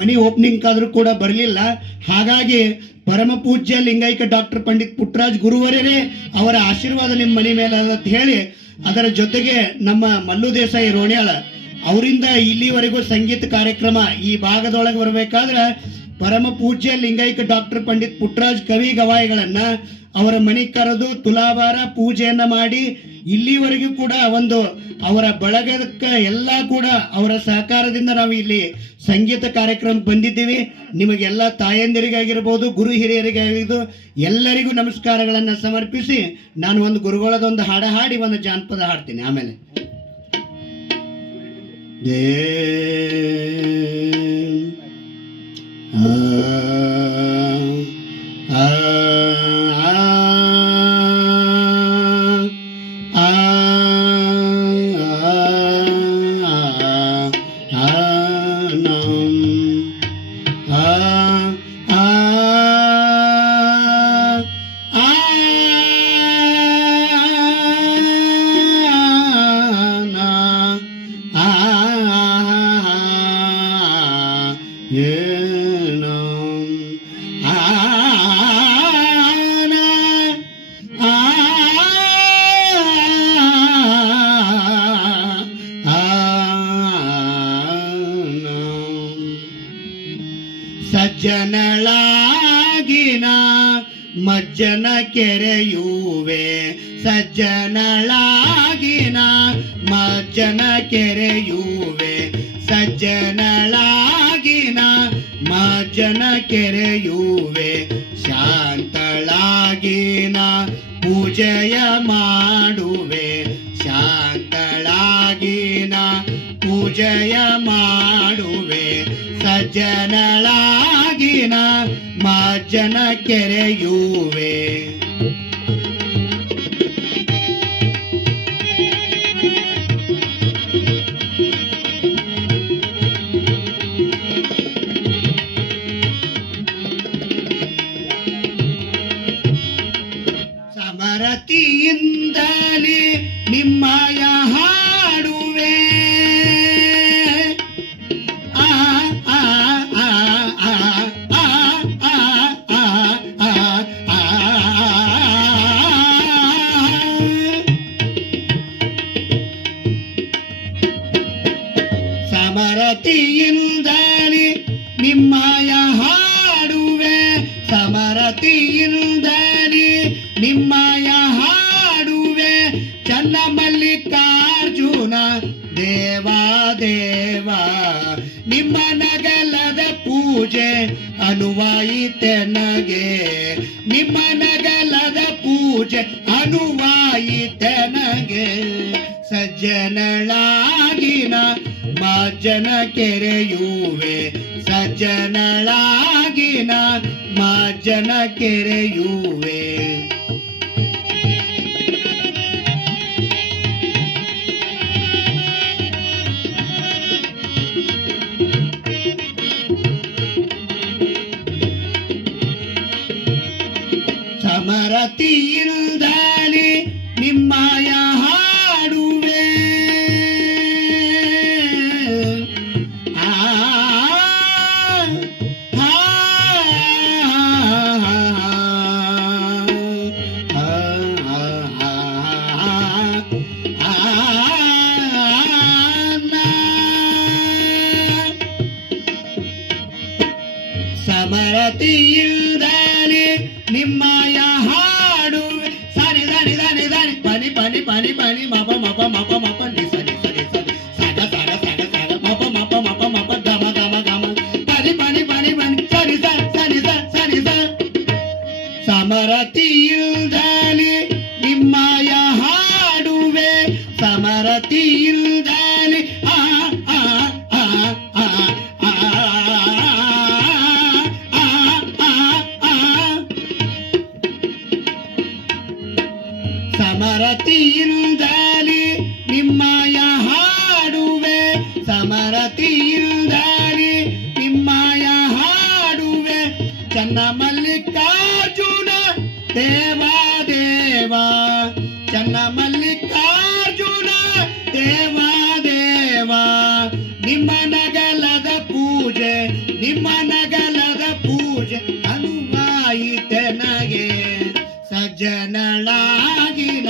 ಮನಿ opening ಆದ್ರೂ ಕೂಡ ಬರಲಿಲ್ಲ. ಹಾಗಾಗಿ ಪರಮ ಪೂಜ್ಯ ಲಿಂಗೈಕ್ಯ ಡಾಕ್ಟರ್ ಪಂಡಿತ್ ಪುಟ್ಟರಾಜ್ ಗುರುವರೇ ಅವರ ಆಶೀರ್ವಾದ ನಿಮ್ಮ ಮನೆ ಮೇಲೆ ಅಂತ ಹೇಳಿ, ಅದರ ಜೊತೆಗೆ ನಮ್ಮ ಮಲ್ಲು ದೇಸಾಯಿ ರೋಣ್ಯಾಳ ಅವರಿಂದ ಇಲ್ಲಿವರೆಗೂ ಸಂಗೀತ ಕಾರ್ಯಕ್ರಮ ಈ ಭಾಗದೊಳಗೆ ಬರಬೇಕಾದ್ರೆ ಪರಮ ಪೂಜ್ಯ ಲಿಂಗೈಕ್ಯ ಡಾಕ್ಟರ್ ಪಂಡಿತ್ ಪುಟ್ಟರಾಜ್ ಕವಿ ಗವಾಯಿಗಳನ್ನ ಅವರ ಮನೆ ಕರೆದು ತುಲಾಭಾರ ಪೂಜೆಯನ್ನ ಮಾಡಿ ಇಲ್ಲಿವರೆಗೂ ಕೂಡ ಒಂದು ಅವರ ಬಳಗಕ್ಕೆ ಎಲ್ಲ ಕೂಡ ಅವರ ಸಹಕಾರದಿಂದ ನಾವು ಇಲ್ಲಿ ಸಂಗೀತ ಕಾರ್ಯಕ್ರಮ ಬಂದಿದ್ದೀವಿ. ನಿಮಗೆಲ್ಲ ತಾಯಂದಿರಿಗಾಗಿರ್ಬೋದು, ಗುರು ಹಿರಿಯರಿಗಾಗಿರ್ಬೋದು, ಎಲ್ಲರಿಗೂ ನಮಸ್ಕಾರಗಳನ್ನು ಸಮರ್ಪಿಸಿ ನಾನು ಒಂದು ಗುರುಗಳದೊಂದು ಹಾಡ ಹಾಡಿ ಒಂದು ಜಾನಪದ ಹಾಡ್ತೀನಿ. ಆಮೇಲೆ ಸಜ್ಜನಳಾಗಿನ ಮಜ್ಜನ ಕೆರೆಯುವೆ, ಸಜ್ಜನಳಾಗಿನ ಮಜ್ಜನ ಕೆರೆಯುವೆ, ಸಜ್ಜನಳಾಗಿನ ಮಜ್ಜನ ಕೆರೆಯುವೆ, ಶಾಂತಳಾಗಿನ ಪೂಜೆಯ ಮಾಡುವೆ, ಶಾಂತಳಾಗಿನ ಪೂಜೆಯ ಮಾಡುವೆ, ಸಜ್ಜನಳಾಗಿನ ಮಜ್ಜನ ಕೆರೆಯುವೆ. ಸಮರತಿಯಿಂದಲೇ ನಿಮ್ಮಯ ಹಾಡುವೆ, ಸಮರತಿಯಿಂದಲೇ ನಿಮ್ಮಯ ಹಾಡುವೆ, ಸಮರತಿಯಿಂದಲೇ ನಿಮ್ಮಯ ಹಾಡುವೆ, ಚನ್ನ ಮಲ್ಲಿಕಾರ್ಜುನ ದೇವಾ ದೇವ, ನಿಮ್ಮ ನಗಲದ ಪೂಜೆ ಅನುವಾಯಿತೆನಗೆ, ನಿಮ್ಮ ನಗಲದ ಪೂಜೆ ಅನುವಾಯಿತೆನಗೆ, ಸಜ್ಜನಳಾಗಿನ ಮಜ್ಜನ ಕೆರೆಯುವೆ, ಸಜ್ಜನಳಾಗಿನ ಮಜ್ಜನ ಕೆರೆಯುವೆ. ಸಮರತಿಯಿಂದಲೇ ನಿಮ್ಮಯ ಹಾಡುವೆ, ಸಮರತಿಯಿಂದಲೇ ನಿಮ್ಮಯ ಹಾಡುವೆ, ಸರಿ ಸರಿ ಸರಿ ಸರಿ ಪನಿ ಪನಿ ಪನಿ ಪನಿ ಮಪ ಮಪ ಮಪ ಮಪ ನಿ ಸರಿ ಸರಿ ಸರಿ ಸಗ ಸಗ ಸಗ ಸಗ ಮಪ ಮಪ ಮಪ ಮಪ ಗಮ ಗಮ ಗಮ ಪನಿ ಪನಿ ಪನಿ ಪನಿ ಸರಿ ಸರಿ ಸರಿ ಸರಿ ಸರಿ. ಸಮರತಿಯಿಂದಲೇ ನಿಮ್ಮಯ ಹಾಡುವೆ, ಸಮರತಿಯಿಂದಲೇ ಸಮರತಿಯಿಂದಲೇ ನಿಮ್ಮಯ ಹಾಡುವೆ, ಸಮರತಿಯಿಂದಲೇ ನಿಮ್ಮಯ ಹಾಡುವೆ, ಚನ್ನ ಮಲ್ಲಿಕಾರ್ಜುನ ದೇವಾ ದೇವ, ಚನ್ನ ಮಲ್ಲಿಕಾರ್ಜುನ ದೇವಾ ದೇವ, ನಿಮ್ಮ ನಗಲದ ಪೂಜೆ ಪೂಜೆ ನಿಮ್ಮ ನಗಲದ ಪೂಜೆ ಅನುವಾಯಿತನಗೆ ಸಜ್ಜನಳಾಗಿನ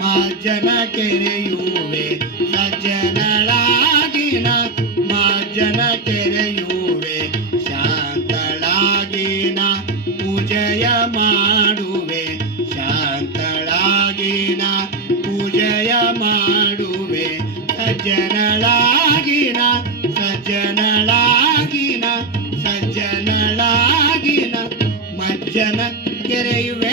ಮಾರ್ಜನ ಕೆರೆಯುವೆ ಸಜ್ಜನಳಾಗಿನ ಮಾರ್ಜನ ಕೆರೆಯುವೆ ಶಾಂತಳಾಗಿನ ಪೂಜೆಯ ಮಾಡುವೆ ಶಾಂತಳಾಗಿನ ಪೂಜೆಯ ಮಾಡುವೆ ಸಜ್ಜನಳಾಗಿನ ಸಜ್ಜನಳಾಗಿನ ಸಜ್ಜನಳಾಗಿನ ಮಜ್ಜನ ಕೆರೆಯುವೆ